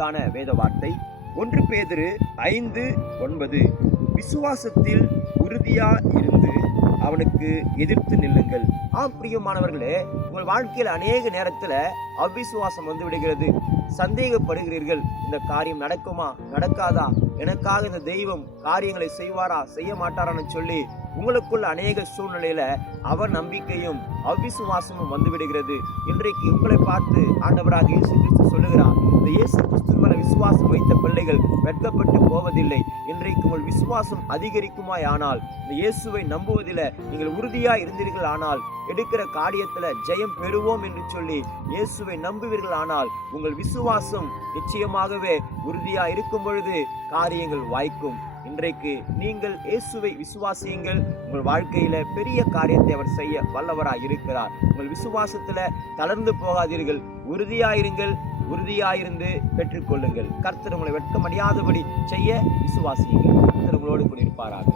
நமக்கான வேத வார்த்தை. ஒன்று பேதுரு ஐந்து ஒன்பது. விசுவாசத்தில் உறுதியா இருந்து அவனுக்கு எதிர்த்து நில்லுங்கள். ஆம் பிரியமானவர்களே உங்கள் வாழ்க்கையில் அநேக நேரத்தில் அவிசுவாசம் வந்து விடுகிறது. சந்தேகப்படுகிறீர்கள் இந்த காரியம் நடக்குமா நடக்காதா? எனக்காக இந்த தெய்வம் காரியங்களை செய்வாரா செய்ய மாட்டாரான்னு சொல்லி உங்களுக்குள்ள அநேக சூழ்நிலையில அவ நம்பிக்கையும் அவிசுவாசமும் வந்து விடுகிறது. இன்றைக்கு உங்களை பார்த்து ஆண்டவராக இயேசு கிறிஸ்து சொல்லுகிறார் இந்த இயேசு வைத்த பிள்ளைகள் வெட்கப்பட்டு போவதில்லை. இன்றைக்கு உங்கள் விசுவாசம் அதிகரிக்குமாய் ஆனால் இந்த இயேசுவை நம்புவதில் நீங்கள் உறுதியா இருந்தீர்கள் ஆனால் எடுக்கிற காரியத்துல ஜெயம் பெறுவோம் என்று சொல்லி இயேசுவை நம்புவீர்கள் ஆனால் உங்கள் விசுவாசம் நிச்சயமாகவே உறுதியா இருக்கும் பொழுது காரியங்கள் வாய்க்கும். இன்றைக்கு நீங்கள் இயேசுவை விசுவாசியுங்கள். உங்கள் வாழ்க்கையில பெரிய காரியத்தை அவர் செய்ய வல்லவராய் இருக்கிறார் உங்கள் விசுவாசத்துல தளர்ந்து போகாதீர்கள். உறுதியாயிருங்கள். உறுதியாயிருந்து பெற்றுக்கொள்ளுங்கள். கர்த்தர் உங்களை வெட்கமடியாதபடி செய்ய விசுவாசியுங்கள். கர்த்தர் உங்களோடு கொண்டிருப்பாராக